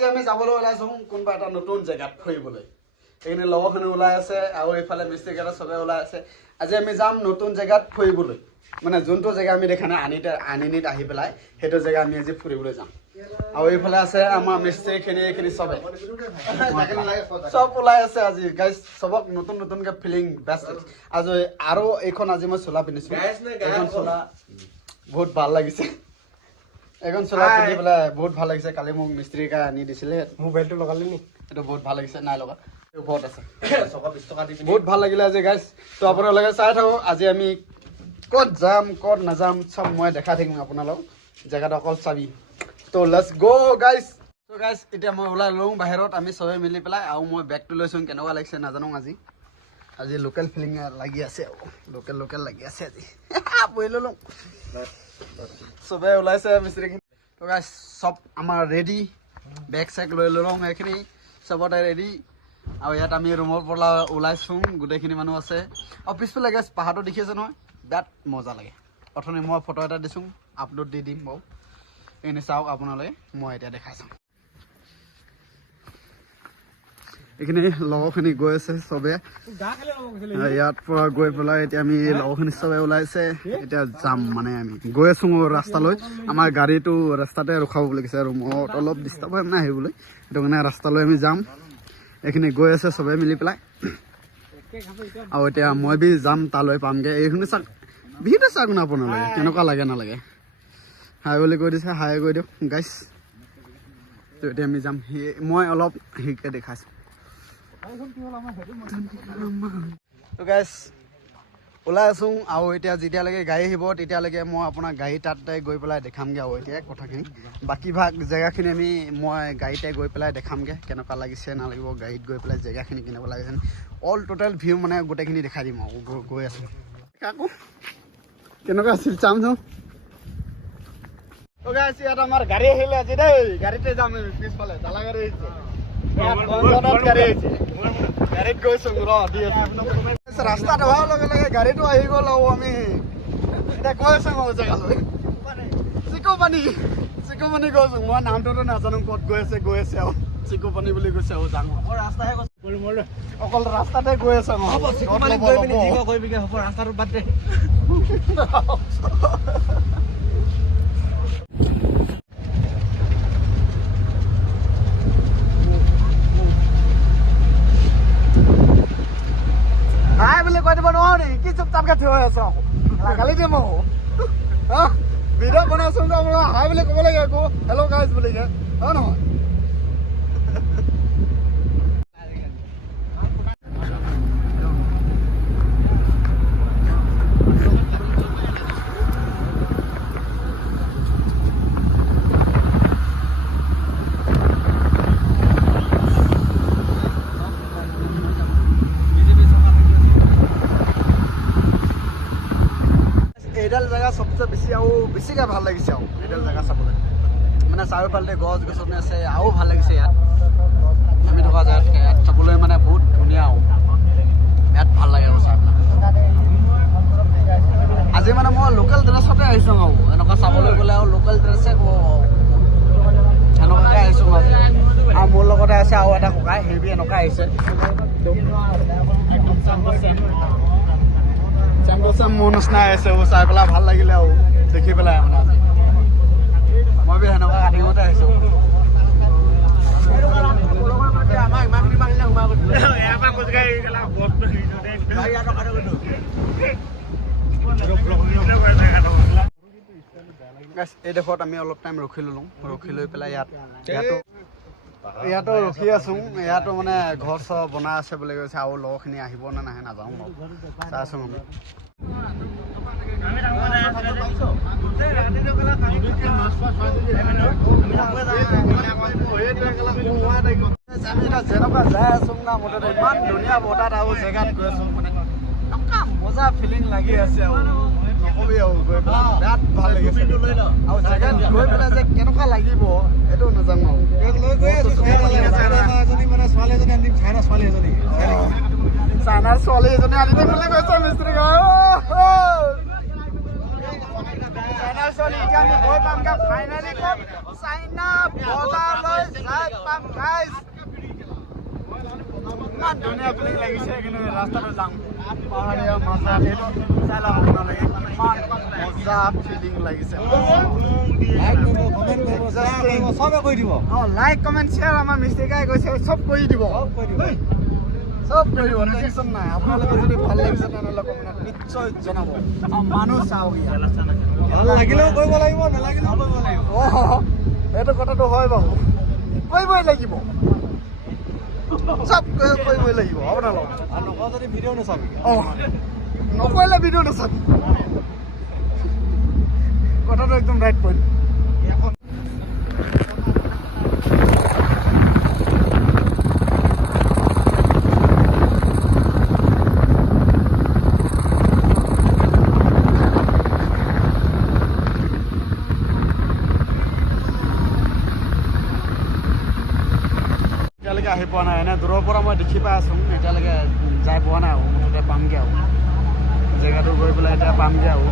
আজি আমি যাবলৈ ওলাইছো কোনোবা এটা নতুন জেগাত ফুৰিবলৈ এইখিনি লগৰখিনি ওলাই আছে আৰু এইফালে মিস্ত্ৰীকেইটা চবে ওলাই আছে আজি আমি যাম নতুন জেগাত ফুৰিবলৈ মানে যোনটো জেগা আমি দেখা নাই আনিনিত আহি পেলাই সেইটো জেগা আমি আজি ফুৰিবলৈ যাম আৰু এইফালে আছে আমাৰ মিস্ত্ৰীখিনি এইখিনি চবে চব ওলাই আছে আজি গাইজ চবক নতুন নতুনকৈ ফিলিং বেষ্ট আজি আৰু এইখন আজি মই চোলা পিন্ধিছোঁ এইখন চোলা বহুত ভাল লাগিছে এখন চোলা পিন্ধি পেলাই বহুত ভাল লাগিছে কালি মোক মিস্ত্ৰীকে আনি দিছিলে মোবাইলটো লগালি নি এইটো বহুত ভাল লাগিছে নাই লগা ওপৰত আছে বহুত ভাল লাগিলে আজি গাইজ তো আপোনালোকে চাই থাকোঁ আজি আমি ক'ত যাম ক'ত নাযাম চব মই দেখাই থাকিম আপোনালোক জেগাটো অকল চাবি তো লেটছ গো গাইজ তো গাইজ এতিয়া মই ওলাই লওঁ বাহিৰত আমি চবে মিলি পেলাই আৰু মই বেগটো লৈছোঁ কেনেকুৱা লাগিছে নাজানো আজি লোকেল ফিলিং লাগি আছে লোকেল লাগি আছে আজি বহি ল'লোঁ চবে ওলাইছে মিস্ত্ৰীখিনি তো গাইজ চব আমাৰ ৰেডি বেগ চেগ লৈ ল'লোঁ এইখিনি চবতে ৰেডি আৰু ইয়াত আমি ৰুমৰ পৰা ওলাইছোঁ গোটেইখিনি মানুহ আছে আৰু পিছফালে গাইজ পাহাৰটো দেখি আছে নহয় বিৰাট মজা লাগে অথনি মই ফটো এটা দিছোঁ আপলোড দি দিম বাৰু এনে চাওক আপোনালোকে মই এতিয়া দেখাই চাওঁ এইখিনি লগৰখিনি গৈ আছে চবে ইয়াৰ পৰা গৈ পেলাই এতিয়া আমি লগৰখিনি চবে ওলাইছে এতিয়া যাম মানে আমি গৈ আছোঁ ৰাস্তালৈ আমাৰ গাড়ীটো ৰাস্তাতে ৰখাব বুলি কৈছে ৰুমত অলপ ডিষ্টাৰ্ব হয় মানে আহিবলৈ সেইটো কাৰণে ৰাস্তালৈ আমি যাম এইখিনি গৈ আছে চবে মিলি পেলাই আৰু এতিয়া মই বি যাম তালৈ পামগৈ এইখিনি চাওক ভিডিঅ'টো চাওক না আপোনালোকে কেনেকুৱা লাগে নালাগে হাই বুলি কৈ দিছে হাই কৈ দিয়ক গাইজ তো এতিয়া আমি যাম মই অলপ শিকে দেখাইছোঁ তো গাইজ ওলাই আছোঁ আৰু এতিয়া যেতিয়ালৈকে গাড়ী আহিব তেতিয়ালৈকে মই আপোনাৰ গাড়ী তাতে গৈ পেলাই দেখামগৈ আৰু এতিয়া কথাখিনি বাকী ভাগ জেগাখিনি মই গাড়ীতে গৈ পেলাই দেখামগৈ কেনেকুৱা লাগিছে নালাগিব গাড়ীত গৈ পেলাই জেগাখিনি কেনেকুৱা লাগিছে অল টোটেল ভিউ মানে গোটেইখিনি দেখাই দিম আৰু গৈ আছোঁ কাকো কেনেকুৱা আছিল চাম তো গাইজ ইয়াত আমাৰ গাড়ী আহিলে আজি দেই গাড়ীতে যাম পিছফালে ডালা গাড়ী আহিছে গাড়ীত গৈছোঁ ৰাস্তাত হোৱাৰ লগে লগে গাড়ীটো আহি গ'ল আৰু আমি এতিয়া গৈ আছোঁ মোৰ জেগালৈ চিকুপানী গৈছোঁ মই নামটোতো নাজানো ক'ত গৈ আছে আৰু চিকুপানী বুলি কৈছে আৰু যাওঁ অকল ৰাস্তাতে গৈ আছে ৰাস্তাটো বাদ দে হাই বুলি কৈ দিব নোৱাৰো নেকি কি চুপচাপকে থিয় হৈ আছো গালি দিম আকৌ ভিডিঅ' বনাইছো হাই বুলি ক'ব লাগে আকৌ হেল্ল' গাইজ বুলি হয় নহয় এইডাল জেগা চবচে বেছি আৰু বেছিকৈ ভাল লাগিছে আৰু এইডাল জেগা চাবলৈ মানে চাৰিওফালে গছ গছনি আছে আৰু ভাল লাগিছে ইয়াত আমি থকা জেগাত ইয়াত চাবলৈ মানে বহুত ধুনীয়া আৰু ইয়াত ভাল লাগে আৰু চাই পেলাই আজি মানে মই লোকেল ড্ৰেছতে আহিছোঁ আৰু এনেকুৱা চাবলৈ গ'লে আৰু লোকেল ড্ৰেছে ক'ব এনেকুৱাকৈ আহিছোঁ আজি আৰু মোৰ লগতে আছে আৰু এটা ককাই সেইবি এনেকুৱা আহিছে মোৰ নিচিনাই আছে চাই পেলাই ভাল লাগিলে আৰু দেখি পেলাই মানে মই বি সেনেকুৱা কাটিঙতে আহিছোঁ এইডোখৰত আমি অলপ টাইম ৰখি ল'লোঁ ৰখি লৈ পেলাই ইয়াতো ৰখি আছোঁ ইয়াতো মানে ঘৰ চৰ বনাই আছে বুলি কৈছে আৰু লগৰখিনি আহিব নে নাহে নাযাওঁ বাৰু চাই আছোঁ আমি যেনেকুৱা যাই আছোঁ না মুঠতে ইমান ধুনীয়া বতাহ আৰু জেগাত গৈ আছোঁ মানে মজা ফিলিং লাগি আছে আৰু নকবি আৰু গৈ পেলাই বিৰাট ভাল লাগিছে আৰু জেগাত গৈ পেলাই যে কেনেকুৱা লাগিব এইটো নাজানো চাইনাৰ ছোৱালী এজনী আনি দিম বুলি কৈছে মিস্ত্ৰী চাইনাৰ ছোৱালী এতিয়া আমি গৈ পামগৈ ফাইনেলি ক'ত চাইনা বজাৰলৈ যাই পাম ইমান ধুনীয়া ফিলিং লাগিছে কিন্তু ৰাস্তাটো যাম পাহাৰীয়া মাজা সেইটো চাই লওক আপোনালোকে ইমান মজা ফিলিং লাগিছে চবে কৰি দিব লাইক কমেণ্ট শ্বেয়াৰ আমাৰ মিষ্টিকাই কৈছে চব কৰি দিব চব কৰিব টেনশ্যন নাই আপোনালোকে যদি ভাল লাগিছে তেনেহ'লে কমেণ্টত নিশ্চয় জনাব মানুহ চাওক ভাল লাগিলেও কৰিব লাগিব নালাগিলেও কৰিব লাগিব এইটো কথাটো হয় বাৰু কৰিবই লাগিব চব কৰিবই লাগিব আপোনালোক আৰু নকওঁ যদি ভিডিঅ' নাচাবি নকৰিলে ভিডিঅ' নাচাবি কথাটো একদম ৰাইট পইণ্ট এতিয়ালৈকে আহি পোৱা নাই এনে দূৰৰ পৰা মই দেখি পাই আছোঁ এতিয়ালৈকে যাই পোৱা নাই আৰু মুঠতে পামগৈ আৰু জেগাটো গৈ পেলাই এতিয়া পামগৈ আৰু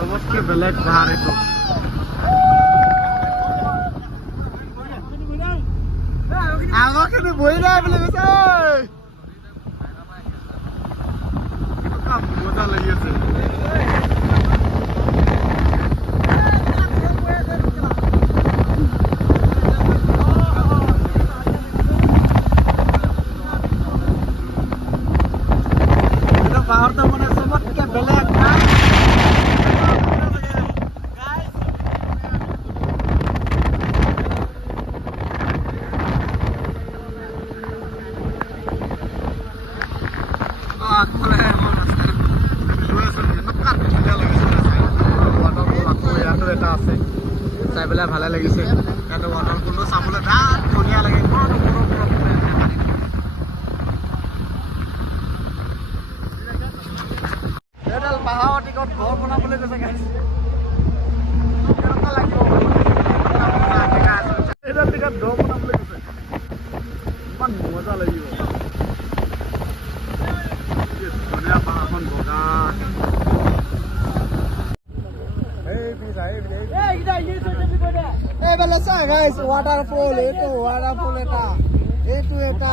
सबसे बेलेग बाहर तो आगो के बोई रहा है बोले मजा लगी से बाहर तो मैंने सबके बेलेग চাই পেলাই ভালে লাগিছে ইয়াতে ৱাটাৰফলটো চাবলৈ ধান ধুনীয়া লাগে এইডাল পাহাৰৰ টিকট ঘৰ বনাবলৈ গৈছে কেনেকুৱা লাগিব এইডাল টিকট ঘৰ বনাবলৈ গৈছে ইমান মজা লাগিব ধুনীয়া পাহাৰখন বগা এইফালে চা গাইছ ৱাটাৰফল এইটো ৱাটাৰফল এটা এইটো এটা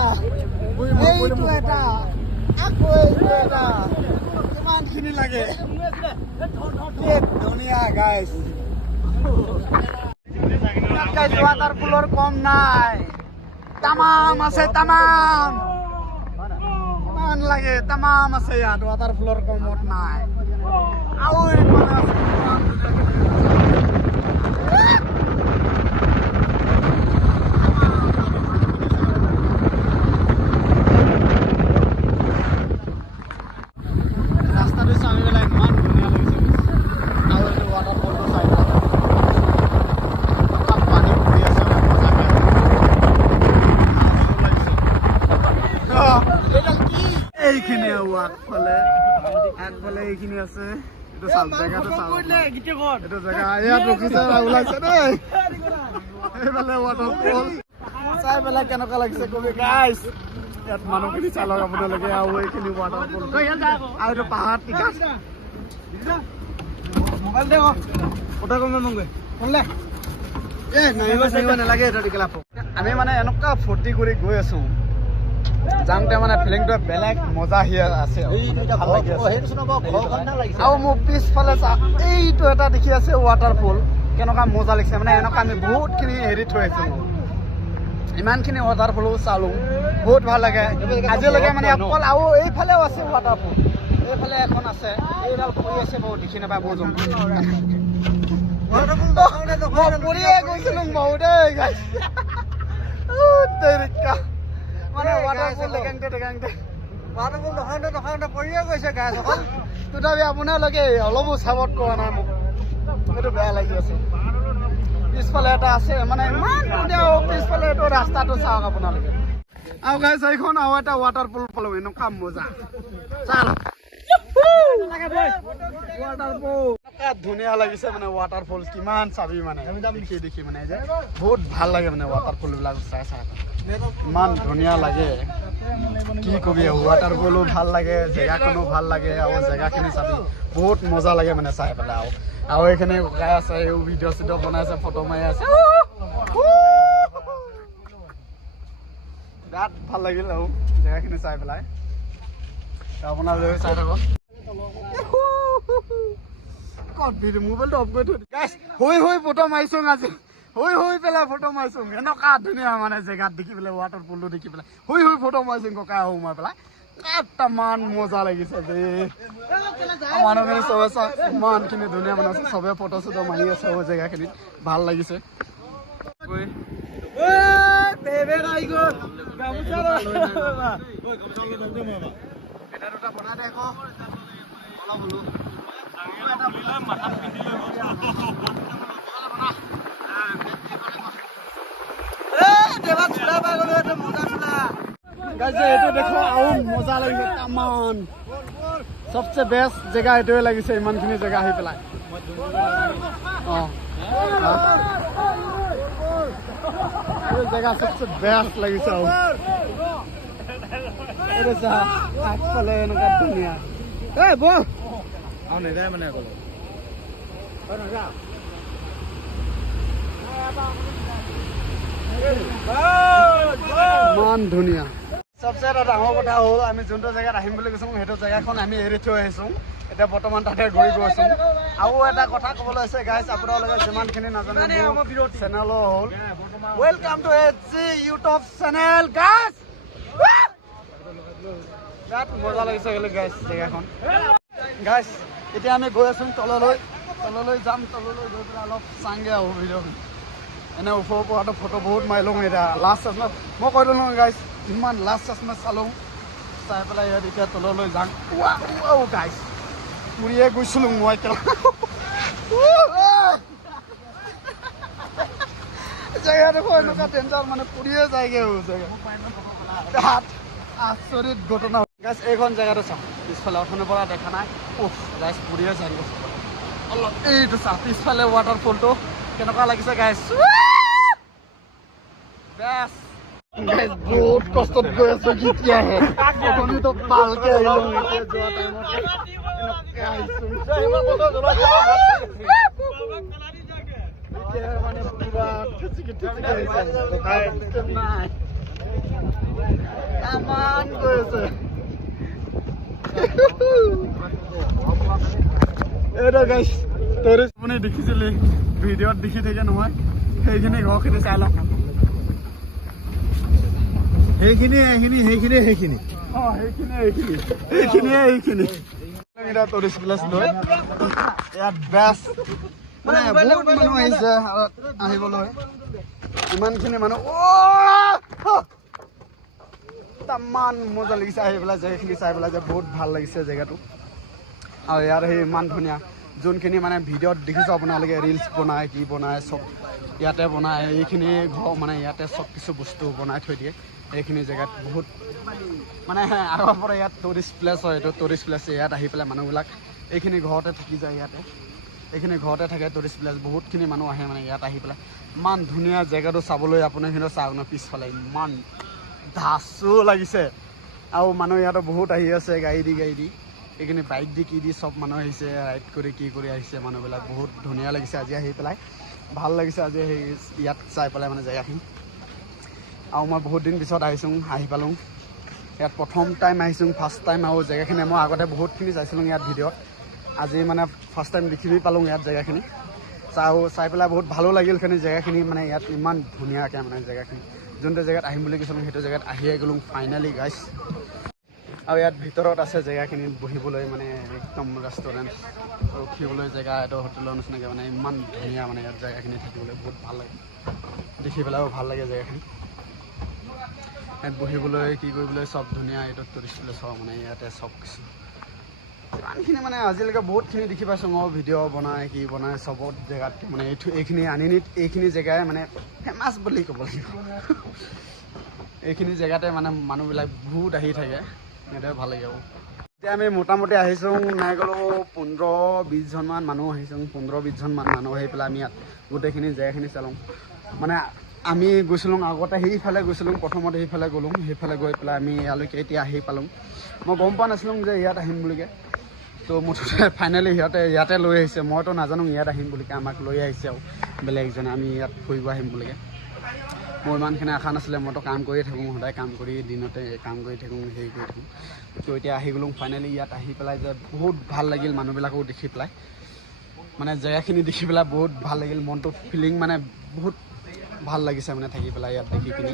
এইটো এটা আকৌ এইটো এটা কিমানখিনি লাগে ধুনীয়া গাইছ ৱাটাৰফলৰ কম নাই তামাম আছে তামাম কিমান লাগে তামাম আছে ইয়াত ৱাটাৰফলৰ কমত নাই আৰু এইফালে আছে এইখিনি আগফালে এইখিনি আছে এইটো চাল জেগাটো চাল এইটো জেগা ইয়াত ৰখিছে ওলাইছে দেই এইফালে ৱাটাৰফল চাই পেলাই কেনেকুৱা লাগিছে কবি গাইছ ইয়াত মানুহখিনি চাই লওক আপোনালোকে আৰু এইখিনি ৱাটাৰফল আৰু এইটো পাহাৰ টিকা নালাগে এইটো টিকেলা আমি মানে এনেকুৱা ফূৰ্তি কৰি গৈ আছো যাওঁতে মানে ফিলিংটো বেলেগ মজা আহি আছে আৰু মোৰ পিছফালে এইটো এটা দেখি আছে ৱাটাৰফল কেনেকুৱা মজা লাগিছে মানে এনেকুৱা আমি বহুতখিনি হেৰি থৈ আহিছো ইমানখিনি ৱাটাৰফলো চালোঁ বহুত ভাল লাগে আজিলৈকে মানে অকল আৰু এইফালেও আছে ৱাটাৰফল এইফালে এখন আছে এইডাল পৰি আছে বহুত দেখি নাপায় বহুত পৰিয়ে গৈছিলোঁ বহু দেই মানে ৱাটাৰফল দেখাংতে ৱাটাৰফল পৰিয়ে গৈছে গাছ অকল তথাপি আপোনালোকে অলপো চাপৰ্ট কৰা নাই মোক সেইটো বেয়া লাগি আছে পিছফালে এটা আছে মানে ইমান ধুনীয়া পিছফালে এইটো ৰাস্তাটো চাওক আপোনালোকে আৰু গাইছ এইখন আৰু এটা ৱাটাৰ পুল পালো এনেকুৱা মজা চাল ধুনীয়া লাগিছে মানে ৱাটাৰ ফল কিমান চাবি মানে দেখি মানে যে বহুত ভাল লাগে মানে ৱাটাৰ ফল বিলাক চাই চাই ইমান ধুনীয়া লাগে কি কবি ৱাটাৰ ফলো ভাল লাগে জেগাখনো ভাল লাগে আৰু জেগাখিনি চাবি বহুত মজা লাগে মানে চাই পেলাই আৰু এইখিনি ককাই আছে ভিডিঅ' চিডিঅ' বনাইছে ফটো মাৰি আছে বিৰাট ভাল লাগিল আৰু জেগাখিনি চাই পেলাই আপোনালোকে চাই থাকক মোবাইলটো অফ কৰি থৈ হৈ ফটো মাৰিছোং আজি হৈ পেলাই ফটো মাৰিছোং এনেকুৱা ধুনীয়া মানে জেগাত দেখি পেলাই ৱাটাৰ পুলটো দেখি পেলাই হৈ ফটো মাৰিছোং ককাই সোমাই পেলাই ইমান মজা লাগিছে যে মানুহখিনি চবে ইমানখিনি ধুনীয়া মানে চবে ফটো চটো মাৰি আছে জেগাখিনিত ভাল লাগিছে এটা দুটা বনাই দে আকৌ এইটো দেখো আৰু মজা লাগিছে তামান সবচে বেষ্ট জেগা এইটোৱে লাগিছে ইমানখিনি জেগা আহি পেলাই জেগা সবচে বেষ্ট লাগিছে আৰু আগফালে এনেকুৱা ধুনীয়া এই বল আৰু নেযায় মানে অকল ইমান ধুনীয়া সবচে এটা ডাঙৰ কথা হ'ল আমি যোনটো জেগাত আহিম বুলি কৈছোঁ সেইটো জেগাখন আমি এৰি থৈ আহিছোঁ এতিয়া বৰ্তমান তাতে গৈ গৈছোঁ আৰু এটা কথা ক'বলৈ আছে গাইছ আপোনালোকে যিমানখিনি নাজানে চেনেলো হ'ল welcome to HG YouTube channel গাইছ বিৰাট মজা লাগিছে বোলে গাইছ জেগাখন গাইছ এতিয়া আমি গৈ আছোঁ তললৈ যাম তললৈ গৈ পেলাই অলপ চাংগে আৰু ভিডিঅ'খন এনে ওপৰৰ পৰাটো ফটো বহুত মাৰি লওঁ এতিয়া লাষ্ট চাচমা মই কৈ দিলোঁ গাইছ ইমান লাষ্ট চাচমা চালোঁ চাই পেলাই ইয়াত এতিয়া তললৈ যাম গাইছ পুৰিয়ে গৈছিলোঁ মই জেগা দেখো এনেকুৱা ডেঞ্জাৰ মানে পুৰিয়ে যায়গৈ জেগা আচৰিত ঘটনা গাইছ এইখন জেগাটো চাওঁ পিছফালে অথনিৰ পৰা দেখা নাই গাইছ পুৰিয়ে যায়গৈ অলপ এইটো চাওঁ পিছফালে ৱাটাৰ ফলটো কেনেকুৱা লাগিছে গাইছ বহুত কষ্টত গৈ আছো কেতিয়াহে অথনিতো ভালকে আহিলো যোৱা আপুনি দেখিছিলি ভিডিঅ'ত দেখি থাকে নহয় সেইখিনি ঘৰখিনি চাই লওঁ সেইখিনি টুৰিষ্ট প্লেচ লৈ ইয়াত বেষ্ট মানে বহুত মানুহ আহিছে আহিবলৈ ইমানখিনি মানুহ ইমান মজা লাগিছে আহি পেলাই জেগাখিনি চাই পেলাই যে বহুত ভাল লাগিছে জেগাটো আৰু ইয়াৰ সেই ইমান ধুনীয়া যোনখিনি মানে ভিডিঅ'ত দেখিছোঁ আপোনালোকে ৰিলচ বনায় কি বনায় চব ইয়াতে বনায় এইখিনি ঘৰ মানে ইয়াতে চব কিছু বস্তু বনাই থৈ দিয়ে এইখিনি জেগাত বহুত মানে আগৰ পৰা ইয়াত টুৰিষ্ট প্লেচ হয় এইটো টুৰিষ্ট প্লেচ ইয়াত আহি পেলাই মানুহবিলাক এইখিনি ঘৰতে থাকি যায় ইয়াতে এইখিনি ঘৰতে থাকে টুৰিষ্ট প্লেচ বহুতখিনি মানুহ আহে মানে ইয়াত আহি পেলাই ইমান ধুনীয়া জেগাটো চাবলৈ আপুনি কিন্তু চাওক ন পিছফালে ইমান ধাচো লাগিছে আৰু মানুহ ইয়াতো বহুত আহি আছে গাড়ী দি এইখিনি বাইক দি কি দি চব মানুহ আহিছে ৰাইড কৰি কি কৰি আহিছে মানুহবিলাক বহুত ধুনীয়া লাগিছে আজি আহি পেলাই ভাল লাগিছে আজি সেই ইয়াত চাই পেলাই মানে জেগাখিনি আৰু মই বহুত দিন পিছত আহিছোঁ আহি পালোঁ ইয়াত প্ৰথম টাইম আহিছোঁ ফাৰ্ষ্ট টাইম আৰু জেগাখিনি মই আগতে বহুতখিনি চাইছিলোঁ ইয়াত ভিডিঅ'ত আজি মানে ফাৰ্ষ্ট টাইম দেখি পালোঁ ইয়াত জেগাখিনি চাই পেলাই বহুত ভালো লাগিল খালি জেগাখিনি মানে ইয়াত ইমান ধুনীয়াকৈ মানে জেগাখিনি যোনটো জেগাত আহিম বুলি কৈছিলোঁ সেইটো জেগাত আহিয়ে গ'লোঁ ফাইনেলি গাইছ আৰু ইয়াত ভিতৰত আছে জেগাখিনিত বহিবলৈ মানে একদম ৰেষ্টুৰেণ্ট ৰখিবলৈ জেগা এইটো হোটেলৰ নিচিনাকৈ মানে ইমান ধুনীয়া মানে ইয়াত জেগাখিনি থাকিবলৈ বহুত ভাল লাগে দেখি পেলাইও ভাল লাগে জেগাখিনি ইয়াত বহিবলৈ কি কৰিবলৈ চব ধুনীয়া এইটো টুৰিষ্ট প্লেচ হয় মানে ইয়াতে চব কিছু ইমানখিনি মানে আজিলৈকে বহুতখিনি দেখি পাইছোঁ মই ভিডিঅ' বনাই কি বনাই চবত জেগাত মানে এইখিনি আনিনিত এইখিনি জেগাই মানে ফেমাছ বুলি ক'ব লাগিব এইখিনি জেগাতে মানে মানুহবিলাক বহুত আহি থাকে সেইটোৱে ভাল লাগে আৰু এতিয়া আমি মোটামুটি আহিছোঁ নাই গ'লেও 15-20জনমান মানুহ আহিছোঁ 15-20জনমান মানুহ আহি পেলাই আমি ইয়াত গোটেইখিনি জেগাখিনি চালোঁ মানে আমি গৈছিলোঁ আগতে সেইফালে গৈছিলোঁ প্ৰথমতে সেইফালে গ'লোঁ সেইফালে গৈ পেলাই আমি ইয়ালৈকে এতিয়া আহি পালোঁ মই গম পোৱা নাছিলোঁ যে ইয়াত আহিম বুলিকৈ তো মুঠতে ফাইনেলি সিহঁতে ইয়াতে লৈ আহিছে মইতো নাজানো ইয়াত আহিম বুলিকৈ আমাক লৈ আহিছে আৰু বেলেগ এজনে আমি ইয়াত ফুৰিব আহিম বুলিকৈ মোৰ ইমানখিনি আশা নাছিলে মইতো কাম কৰিয়ে থাকোঁ সদায় কাম কৰি দিনতে কাম কৰি থাকোঁ হেৰি কৰি থাকোঁ তো এতিয়া আহি গ'লোঁ ফাইনেলি ইয়াত আহি পেলাই যে বহুত ভাল লাগিল মানুহবিলাকো দেখি পেলাই মানে জেগাখিনি দেখি পেলাই বহুত ভাল লাগিল মনটো ফিলিং মানে বহুত ভাল লাগিছে মানে থাকি পেলাই ইয়াত দেখি কিনি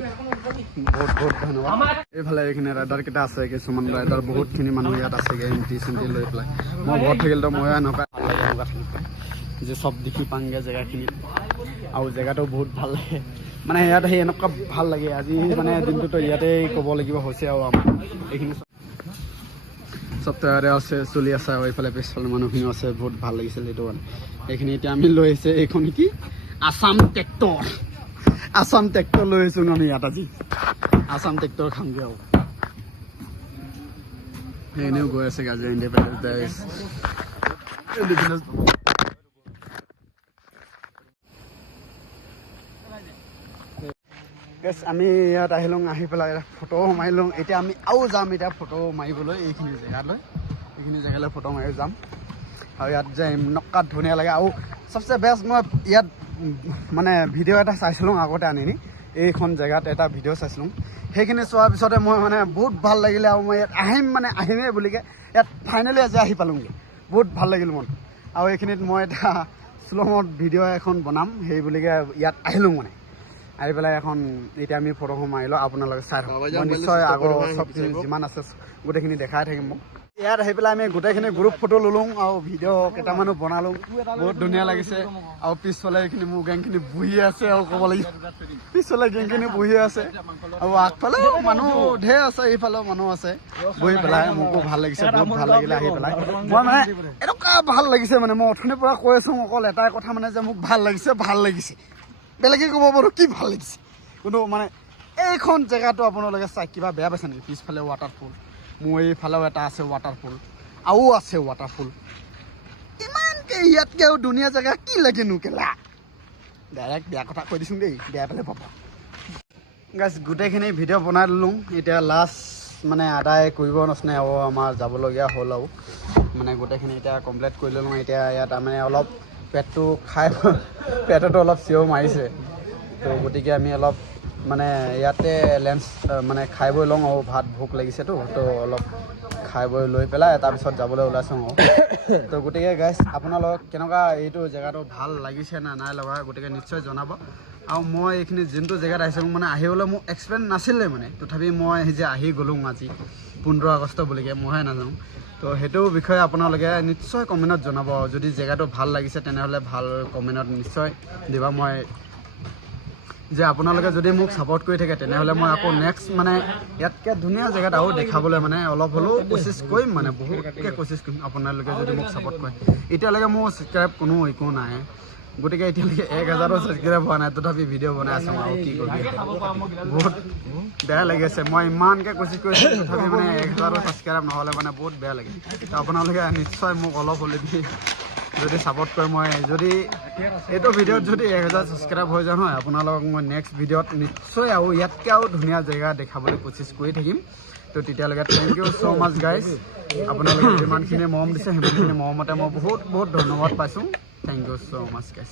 বহুত বহুত ধন্যবাদ এইফালে এইখিনি ৰাইডাৰকেইটা আছে কিছুমান ৰাইডাৰ বহুতখিনি মানুহ ইয়াত আছেগৈ এণ্টি চেণ্টি লৈ পেলাই মই ঘৰত থাকিলেতো ময়ো এনেকুৱা ভাল লাগে এনেকুৱা থাকি পেলাই যে চব দেখি পাওঁগৈ জেগাখিনি আৰু জেগাটো বহুত ভাল লাগে মানে ইয়াত সেই এনেকুৱা ভাল লাগে আজি মানে দিনটোতো ইয়াতেই ক'ব লাগিব হৈছে আৰু আমাৰ এইখিনি চব তৈয়াৰে আছে চলি আছে আৰু এইফালে পিছফালে মানুহখিনিও আছে বহুত ভাল লাগিছিল সেইটো কাৰণে এইখিনি এতিয়া আমি লৈ আহিছে এইখন কি আছাম ট্ৰেক্টৰ লৈ আহিছোঁ আমি ইয়াত আজি আছাম ট্ৰেক্টৰ খামগৈ আৰু এনেও গৈ আছে আজি ইণ্ডিপেণ্ডেন্স আমি ইয়াত আহিলোঁ আহি পেলাই ফটো মাৰিলোঁ এতিয়া আমি আৰু যাম এতিয়া ফটো মাৰিবলৈ এইখিনি জেগালৈ ফটো মাৰি যাম আৰু ইয়াত যে এনেকুৱা ধুনীয়া লাগে আৰু চবচে বেষ্ট মই ইয়াত মানে ভিডিঅ' এটা চাইছিলোঁ আগতে আনি এইখন জেগাত এটা ভিডিঅ' চাইছিলোঁ সেইখিনি চোৱাৰ পিছতে মই মানে বহুত ভাল লাগিলে আৰু মই ইয়াত আহিমেই বুলিকৈ ইয়াত ফাইনেলি আজি আহি পালোঁগৈ বহুত ভাল লাগিল মন আৰু এইখিনিত মই এটা শ্ল'মত ভিডিঅ' এখন বনাম সেই বুলিকৈ ইয়াত আহিলোঁ মানে আহি পেলাই এখন এতিয়া আমি ফটোখন মাৰিলোঁ আপোনালোকে চাই থাকক মই নিশ্চয় আগৰ চবখিনি যিমান আছে গোটেইখিনি দেখাই থাকিম মোক ইয়াত আহি পেলাই আমি গোটেইখিনি গ্ৰুপ ফটো ল'লোঁ আৰু ভিডিঅ' কেইটামানো বনালোঁ বহুত ধুনীয়া লাগিছে আৰু পিছফালে এইখিনি মোৰ গেংখিনি বহি আছে আৰু ক'ব লাগিব পিছফালে গেংখিনি বহি আছে আৰু আগফালেও মানুহ ঢেৰ আছে এইফালেও মানুহ আছে বহি পেলাই মোকো ভাল লাগিছে বহুত ভাল লাগিলে আহি পেলাই মই মানে এনেকুৱা ভাল লাগিছে মানে মই অথনিৰ পৰা কৈ আছোঁ অকল এটাই কথা মানে যে মোক ভাল লাগিছে বেলেগে ক'ব পাৰোঁ কি ভাল লাগিছে কিন্তু মানে এইখন জেগাটো আপোনালোকে চাই কিবা বেয়া পাইছে নেকি পিছফালে ৱাটাৰফল মোৰ এইফালেও এটা আছে ৱাটাৰফল আৰু আছে ৱাটাৰফল ইমানকৈ ইয়াতকৈ ধুনীয়া জেগা কি লাগেনো কেলা ডাইৰেক্ট বেয়া কথা কৈ দিছোঁ দেই বেয়া পেলাই পাব গাইছ গোটেইখিনি ভিডিঅ' বনাই ল'লোঁ এতিয়া লাষ্ট মানে আদায় কৰিব নিচিনাই আৰু আমাৰ যাবলগীয়া হ'ল আৰু মানে গোটেইখিনি এতিয়া কমপ্লিট কৰি ল'লোঁ এতিয়া ইয়াত মানে অলপ পেটতো অলপ চিঞৰ মাৰিছে তো গতিকে আমি অলপ মানে ইয়াতে মানে খাই বৈ লওঁ আৰু ভাত ভোক লাগিছেতো তো অলপ খাই বৈ লৈ পেলাই তাৰপিছত যাবলৈ ওলাইছোঁ আৰু তো গতিকে গাইছ আপোনালোকক কেনেকুৱা এইটো জেগাটো ভাল লাগিছে নে নাই লগা গতিকে নিশ্চয় জনাব আৰু মই এইখিনি যোনটো জেগাত আহিছোঁ মানে আহিবলৈ মোৰ এক্সপিৰিয়েঞ্চ নাছিলে মানে তথাপি মই যে আহি গ'লোঁ আজি 15 আগষ্ট বুলিকৈ মইহে নাজানো তো সেইটো বিষয়ে আপোনালোকে নিশ্চয় কমেণ্টত জনাব যদি জেগাটো ভাল লাগিছে তেনেহ'লে ভাল কমেণ্টত নিশ্চয় দিবা মই যে আপোনালোকে যদি মোক ছাপোৰ্ট কৰি থাকে তেনেহ'লে মই আকৌ নেক্সট মানে ইয়াতকৈ ধুনীয়া জেগাত আৰু দেখাবলৈ মানে অলপ হ'লেও কোচিছ কৰিম মানে বহুতকৈ কোচিছ কৰিম আপোনালোকে যদি মোক ছাপোৰ্ট কৰে এতিয়ালৈকে মোৰ ছাবস্ক্ৰাইব কোনো একো নাই গতিকে এতিয়ালৈকে 1000ৰো ছাবস্ক্ৰাইব হোৱা নাই তথাপি ভিডিঅ' বনাই আছোঁ আৰু কি কৰিবি বহুত বেয়া লাগি আছে মই ইমানকৈ কোচিছ কৰিছোঁ তথাপি মানে 1000ৰো ছাবস্ক্ৰাইব নহ'লে মানে বহুত বেয়া লাগে তো আপোনালোকে নিশ্চয় মোক অলপ হ'লে যদি ছাপোৰ্ট কৰে মই যদি এইটো ভিডিঅ'ত যদি 1000 ছাবস্ক্ৰাইব হৈ যায় নহয় আপোনালোকক মই নেক্সট ভিডিঅ'ত নিশ্চয় আৰু ইয়াতকৈ আৰু ধুনীয়া জেগা দেখাবলৈ কোচিছ কৰি থাকিম তো তেতিয়ালৈকে thank you so' much guys আপোনালোকে যিমানখিনি মৰম দিছে সিমানখিনি মৰমতে মই বহুত বহুত ধন্যবাদ পাইছোঁ thank you so' much guys